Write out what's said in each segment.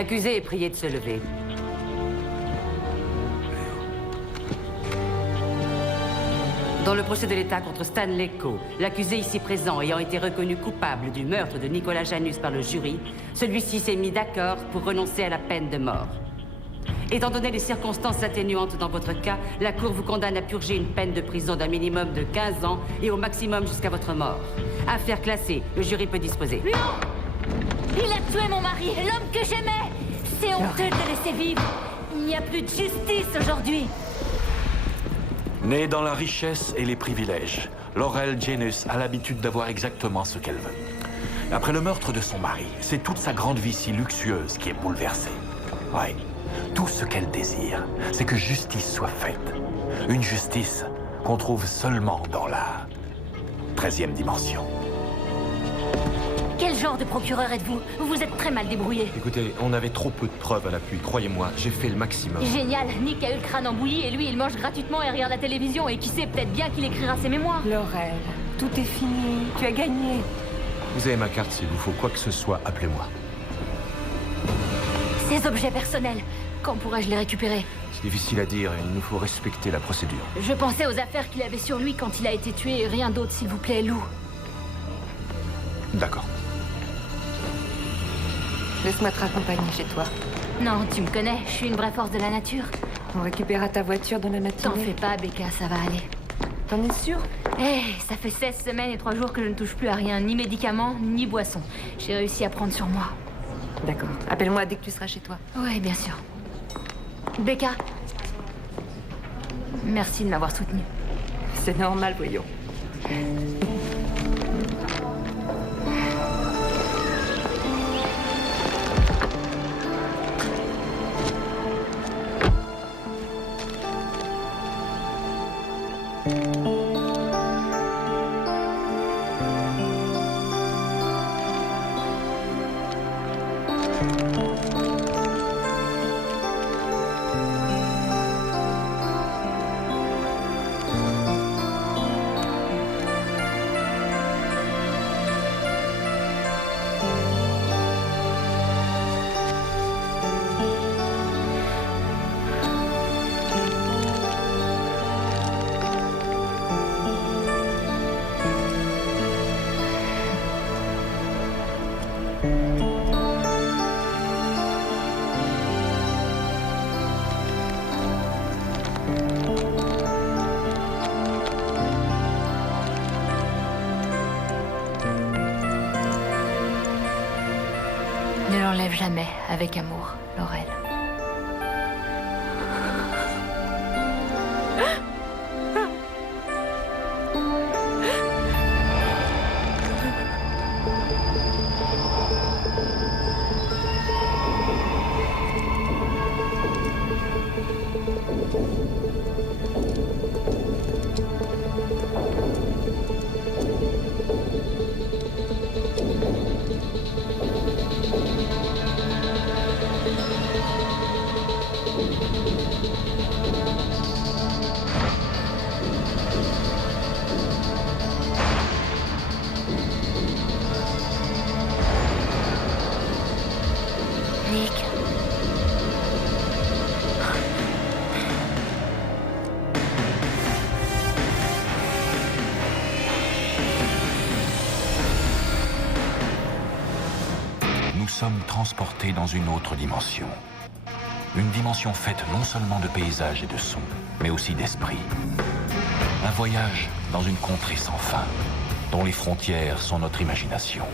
L'accusé est prié de se lever. Dans le procès de l'État contre Stanley Coe, l'accusé ici présent ayant été reconnu coupable du meurtre de Nicolas Janus par le jury, celui-ci s'est mis d'accord pour renoncer à la peine de mort. Étant donné les circonstances atténuantes dans votre cas, la Cour vous condamne à purger une peine de prison d'un minimum de 15 ans et au maximum jusqu'à votre mort. Affaire classée, le jury peut disposer. Non! Il a tué mon mari, l'homme que j'aimais! C'est honteux de le laisser vivre! Il n'y a plus de justice aujourd'hui! Née dans la richesse et les privilèges, Laurel Janus a l'habitude d'avoir exactement ce qu'elle veut. Après le meurtre de son mari, c'est toute sa grande vie si luxueuse qui est bouleversée. Ouais, tout ce qu'elle désire, c'est que justice soit faite. Une justice qu'on trouve seulement dans la 13e dimension. Quel genre de procureur êtes-vous? Vous vous êtes très mal débrouillé. Écoutez, on avait trop peu de preuves à l'appui, croyez-moi, j'ai fait le maximum. Génial, Nick a eu le crâne en bouillie et lui il mange gratuitement et regarde la télévision et qui sait, peut-être bien qu'il écrira ses mémoires. Laurel, tout est fini, tu as gagné. Vous avez ma carte, s'il vous faut quoi que ce soit, appelez-moi. Ces objets personnels, quand pourrais-je les récupérer? C'est difficile à dire, il nous faut respecter la procédure. Je pensais aux affaires qu'il avait sur lui quand il a été tué et rien d'autre, s'il vous plaît, Lou. D'accord. Laisse-moi te raccompagner chez toi. Non, tu me connais, je suis une vraie force de la nature. On récupérera ta voiture dans la matinée. T'en fais pas, Becca, ça va aller. T'en es sûre? Ça fait 16 semaines et 3 jours que je ne touche plus à rien, ni médicaments, ni boissons. J'ai réussi à prendre sur moi. D'accord. Appelle-moi dès que tu seras chez toi. Ouais, bien sûr. Becca. Merci de m'avoir soutenue. C'est normal, voyons. Ne l'enlève jamais avec amour, Laurel. Nick. Nous sommes transportés dans une autre dimension. Une dimension faite non seulement de paysages et de sons, mais aussi d'esprit. Un voyage dans une contrée sans fin, dont les frontières sont notre imagination.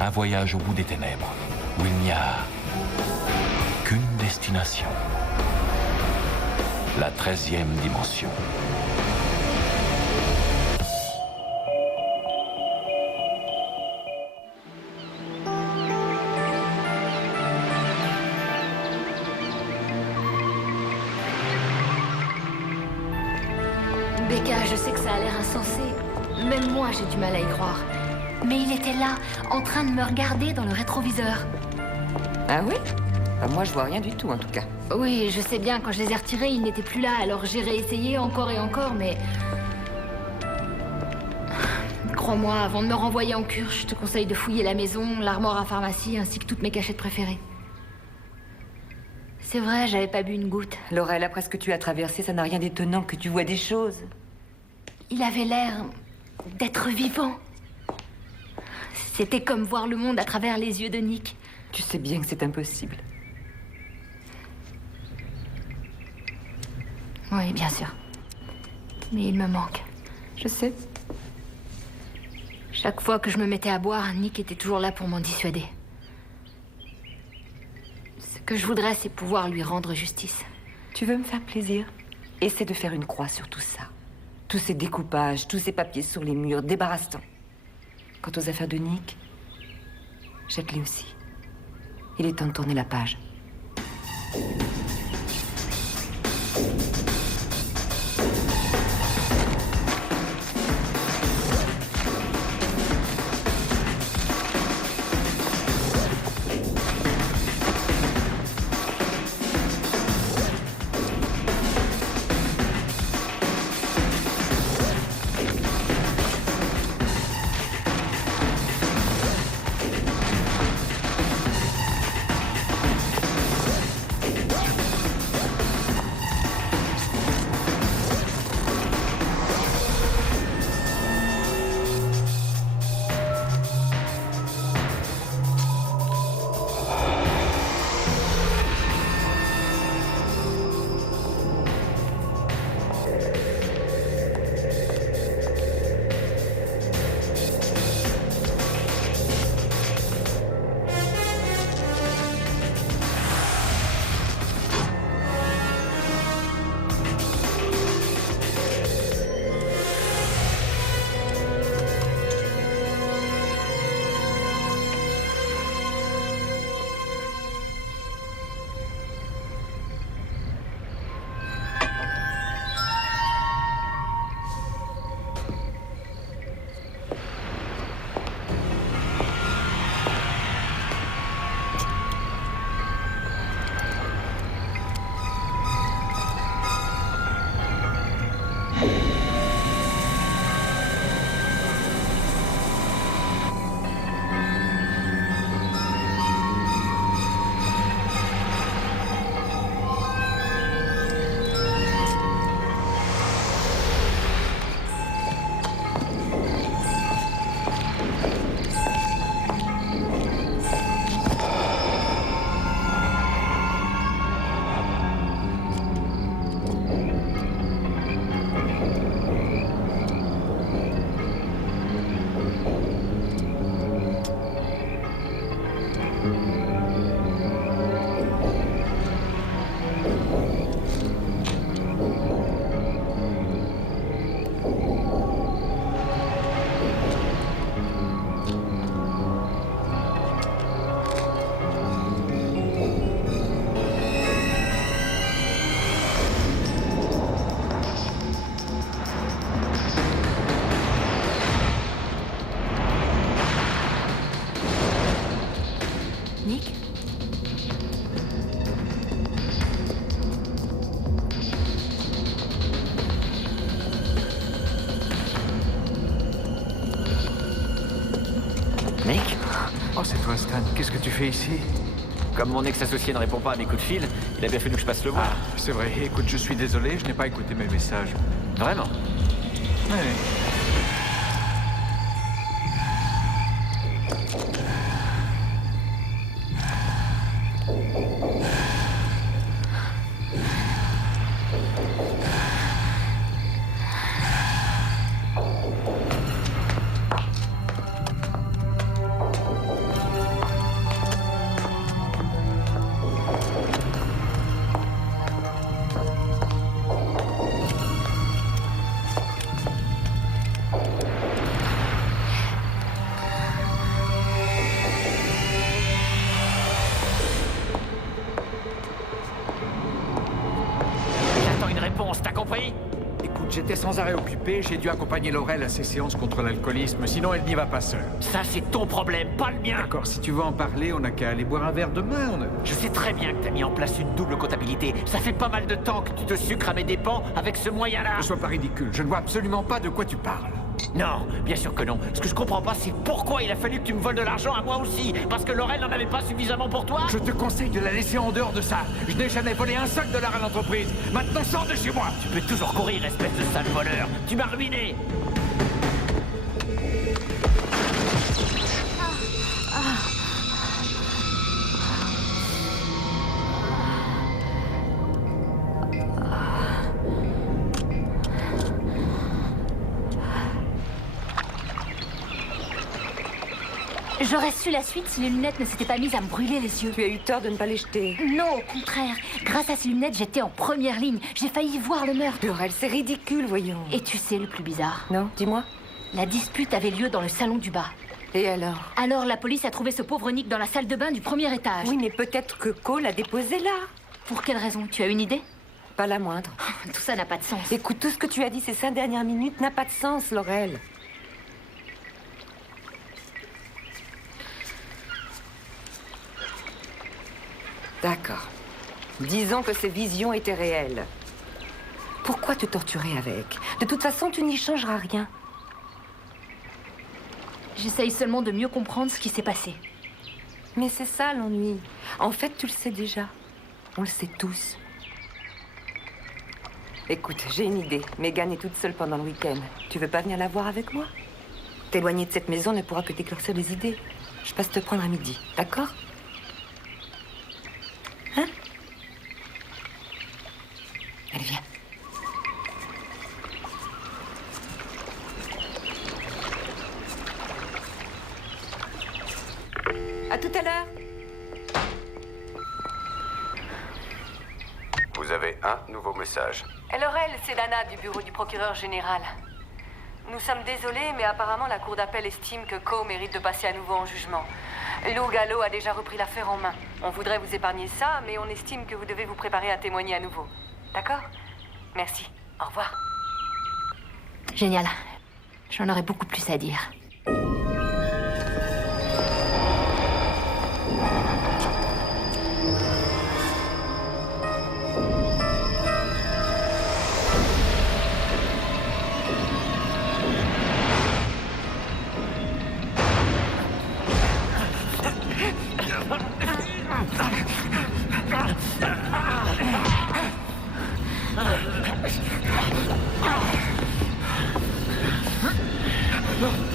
Un voyage au bout des ténèbres, où il n'y a qu'une destination. La 13e dimension. Becca, je sais que ça a l'air insensé. Même moi, j'ai du mal à y croire. Mais il était là, en train de me regarder dans le rétroviseur. Ah oui? Moi, je vois rien du tout, en tout cas. Oui, je sais bien, quand je les ai retirés, il n'était plus là, alors j'ai réessayé encore et encore, mais... Crois-moi, avant de me renvoyer en cure, je te conseille de fouiller la maison, l'armoire à pharmacie, ainsi que toutes mes cachettes préférées. C'est vrai, j'avais pas bu une goutte. Laurel, après ce que tu as traversé, ça n'a rien d'étonnant que tu vois des choses. Il avait l'air d'être vivant. C'était comme voir le monde à travers les yeux de Nick. Tu sais bien que c'est impossible. Oui, bien sûr. Mais il me manque. Je sais. Chaque fois que je me mettais à boire, Nick était toujours là pour m'en dissuader. Ce que je voudrais, c'est pouvoir lui rendre justice. Tu veux me faire plaisir? Essaie de faire une croix sur tout ça. Tous ces découpages, tous ces papiers sur les murs, débarrasse-t'en. Quant aux affaires de Nick, jette-les aussi. Il est temps de tourner la page. Nick? Nick? Oh, c'est toi, Stan. Qu'est-ce que tu fais ici? Comme mon ex-associé ne répond pas à mes coups de fil, il a bien fallu que je passe le voir. Ah, c'est vrai. Écoute, je suis désolé, je n'ai pas écouté mes messages. Vraiment? Ouais. J'attends une réponse, t'as compris? Écoute, j'étais sans arrêt occupé, j'ai dû accompagner Laurel à ses séances contre l'alcoolisme, sinon elle n'y va pas seule. Ça, c'est ton problème, pas le mien. D'accord, si tu veux en parler, on n'a qu'à aller boire un verre demain. Je sais très bien que t'as mis en place une double comptabilité. Ça fait pas mal de temps que tu te sucres à mes dépens avec ce moyen-là. Ne sois pas ridicule, je ne vois absolument pas de quoi tu parles. Non, bien sûr que non. Ce que je comprends pas, c'est pourquoi il a fallu que tu me voles de l'argent à moi aussi. Parce que Laurel n'en avait pas suffisamment pour toi. Je te conseille de la laisser en dehors de ça. Je n'ai jamais volé un seul dollar à l'entreprise. Maintenant, sors de chez moi. Tu peux toujours courir, espèce de sale voleur. Tu m'as ruiné. J'aurais su la suite si les lunettes ne s'étaient pas mises à me brûler les yeux. Tu as eu tort de ne pas les jeter. Non, au contraire. Grâce à ces lunettes, j'étais en première ligne. J'ai failli voir le meurtre. Laurel, c'est ridicule, voyons. Et tu sais le plus bizarre? Non, dis-moi. La dispute avait lieu dans le salon du bas. Et alors? Alors la police a trouvé ce pauvre Nick dans la salle de bain du premier étage. Oui, mais peut-être que Cole l'a déposé là. Pour quelle raison? Tu as une idée? Pas la moindre. Tout ça n'a pas de sens. Écoute, tout ce que tu as dit ces 5 dernières minutes n'a pas de sens, Laurel. D'accord. Disons que ces visions étaient réelles. Pourquoi te torturer avec? De toute façon, tu n'y changeras rien. J'essaye seulement de mieux comprendre ce qui s'est passé. Mais c'est ça l'ennui. En fait, tu le sais déjà. On le sait tous. Écoute, j'ai une idée. Megan est toute seule pendant le week-end. Tu veux pas venir la voir avec moi? T'éloigner de cette maison ne pourra que t'éclaircir les idées. Je passe te prendre à midi, d'accord? Hein? Allez, viens. À tout à l'heure. Vous avez un nouveau message. Laurel, c'est Lana du bureau du procureur général. Nous sommes désolés, mais apparemment la cour d'appel estime que Coe mérite de passer à nouveau en jugement. Lou Gallo a déjà repris l'affaire en main. On voudrait vous épargner ça, mais on estime que vous devez vous préparer à témoigner à nouveau. D'accord? Merci. Au revoir. Génial. J'en aurais beaucoup plus à dire.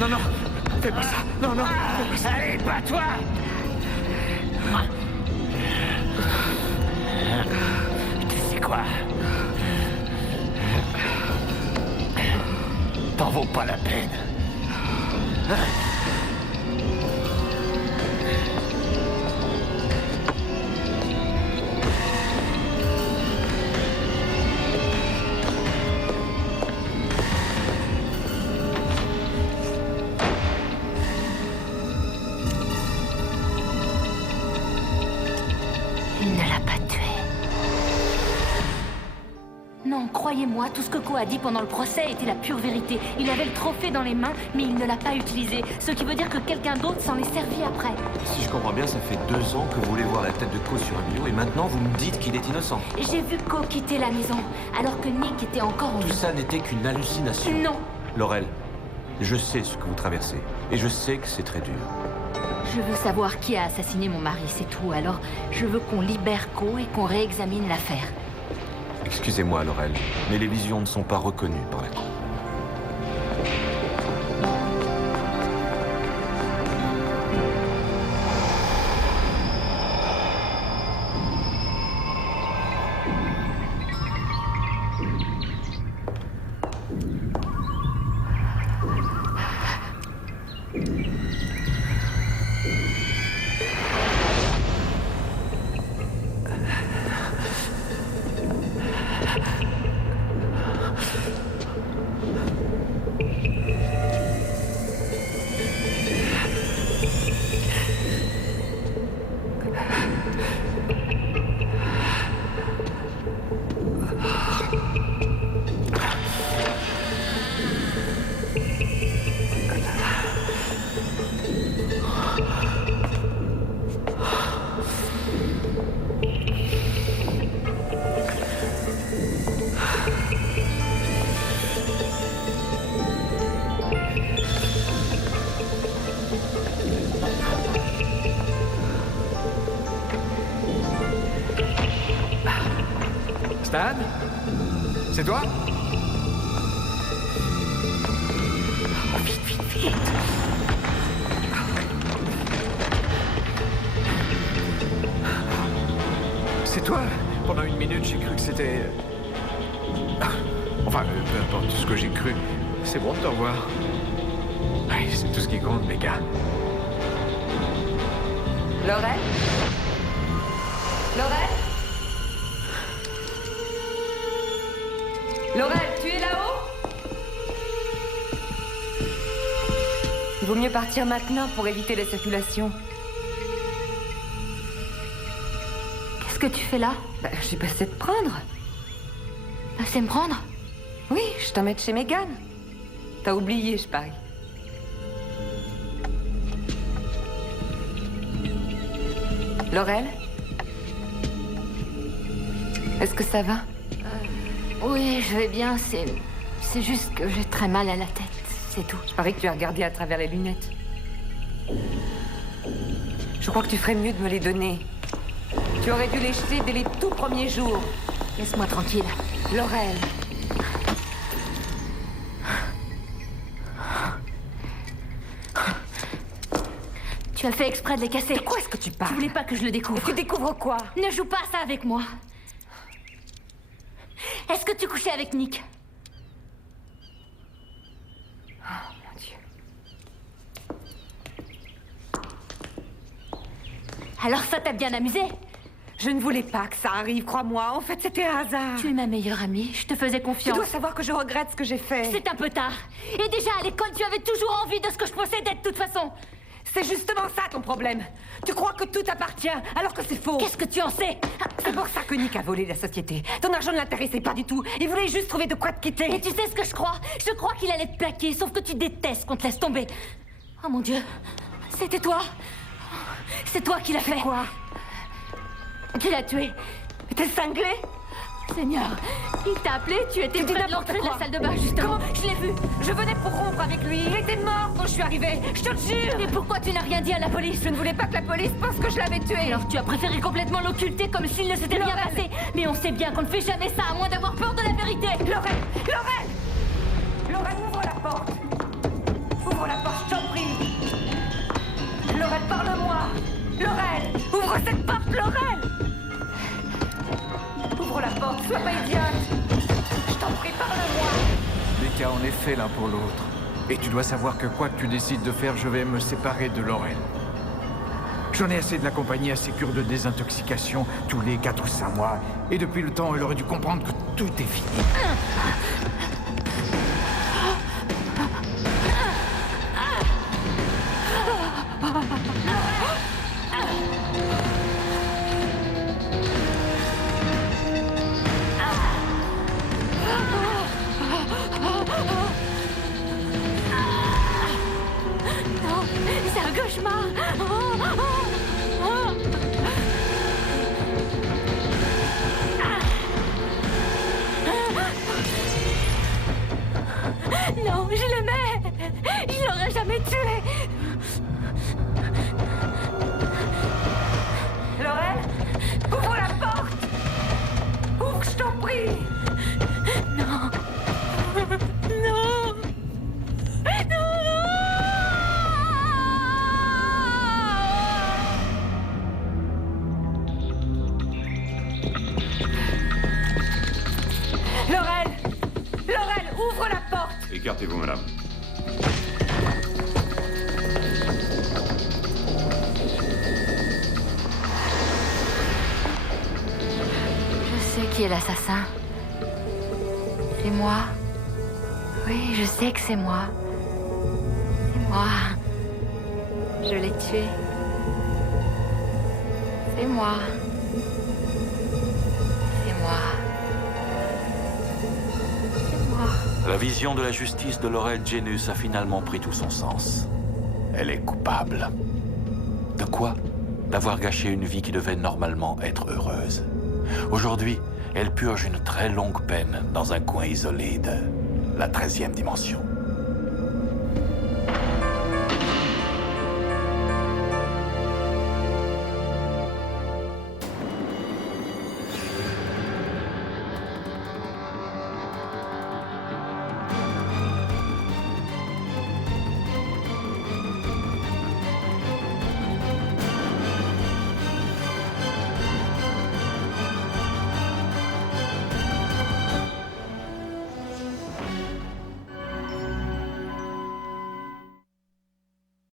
Non, non, fais pas ça. Non, non, fais pas ça. Allez, bats-toi. Tu sais quoi? T'en vaut pas la peine. Il ne l'a pas tué. Non, croyez-moi, tout ce que Coe a dit pendant le procès était la pure vérité. Il avait le trophée dans les mains, mais il ne l'a pas utilisé. Ce qui veut dire que quelqu'un d'autre s'en est servi après. Si je comprends bien, ça fait 2 ans que vous voulez voir la tête de Cole sur un bio et maintenant vous me dites qu'il est innocent. J'ai vu Coe quitter la maison, alors que Nick était encore en Tout vie. ça n'était qu'une hallucination. Non, Laurel, je sais ce que vous traversez et je sais que c'est très dur. je veux savoir qui a assassiné mon mari, c'est tout. Alors, je veux qu'on libère Coe et qu'on réexamine l'affaire. Excusez-moi, Laurel, mais les visions ne sont pas reconnues par la Cour. C'est toi? Oh, vite, vite, vite. C'est toi? Pendant une minute, j'ai cru que c'était... Enfin, peu importe ce que j'ai cru. C'est bon de te revoir. Ouais, c'est tout ce qui compte, les gars. Laurel? Laurel? Laurel, tu es là-haut? Il vaut mieux partir maintenant pour éviter la circulation. Qu'est-ce que tu fais là? J'ai passé de prendre. Passez me prendre? Oui, je t'emmène chez Megan. T'as oublié, je parie. Laurel? Est-ce que ça va? Oui, je vais bien, c'est juste que j'ai très mal à la tête, c'est tout. Je parie que tu as regardé à travers les lunettes. Je crois que tu ferais mieux de me les donner. Tu aurais dû les jeter dès les tout premiers jours. Laisse-moi tranquille. Laurel. Tu as fait exprès de les casser. De quoi est-ce que tu parles? Tu voulais pas que je le découvre. Tu découvres quoi? Ne joue pas ça avec moi. Est-ce que tu couchais avec Nick? Oh, mon Dieu. Alors ça t'a bien amusé? Je ne voulais pas que ça arrive, crois-moi. En fait, c'était un hasard. Tu es ma meilleure amie, je te faisais Tu confiance. dois savoir que je regrette ce que j'ai fait. C'est un peu tard. Et déjà à l'école, tu avais toujours envie de ce que je possédais de toute façon. C'est justement ça ton problème. Tu crois que tout t'appartient, alors que c'est faux. Qu'est-ce que tu en sais? C'est pour ça que Nick a volé la société. Ton argent ne l'intéressait pas du tout. Il voulait juste trouver de quoi te quitter. Et tu sais ce que je crois? Je crois qu'il allait te plaquer, sauf que tu détestes qu'on te laisse tomber. Oh mon Dieu, c'était toi. C'est toi qui l'as fait. Quoi? Tu l'as tué. T'es cinglé? Seigneur, il t'a appelé, tu étais Tu dis près de n'importe l'entrée de la quoi. salle de bain, justement. Comment? Je l'ai vu. Je venais pour rompre avec lui. Il était mort quand je suis arrivée. Je te le jure. Et pourquoi tu n'as rien dit à la police? Je ne voulais pas que la police pense que je l'avais tué. Alors tu as préféré complètement l'occulter comme s'il ne s'était rien passé. Mais on sait bien qu'on ne fait jamais ça à moins d'avoir peur de la vérité. Laurel! Laurel! Laurel, ouvre la porte. Ouvre la porte, je t'en prie. Laurel, parle-moi. Laurel! Ouvre cette porte, Laurel! Ouvre la porte, sois pas idiote. Je t'en prie, parle-moi. Les cas en effet l'un pour l'autre. Et tu dois savoir que quoi que tu décides de faire, je vais me séparer de Laurel. J'en ai assez de l'accompagner à ses cures de désintoxication tous les 4 ou 5 mois. Et depuis le temps, elle aurait dû comprendre que tout est fini. Non, c'est un cauchemar. Non, je l'aimais. Je l'aurais jamais tué. Laurel, ouvre la porte. Ouvre, je t'en prie. Non. Non. Laurel! Laurel, ouvre la porte. Écartez-vous, madame. Je sais qui est l'assassin. C'est moi. Oui, je sais que c'est moi. C'est moi. Je l'ai tué. C'est moi. C'est moi. C'est moi. La vision de la justice de Laurel Janus a finalement pris tout son sens. Elle est coupable. De quoi? D'avoir gâché une vie qui devait normalement être heureuse. Aujourd'hui, elle purge une très longue peine dans un coin isolé de la 13e dimension.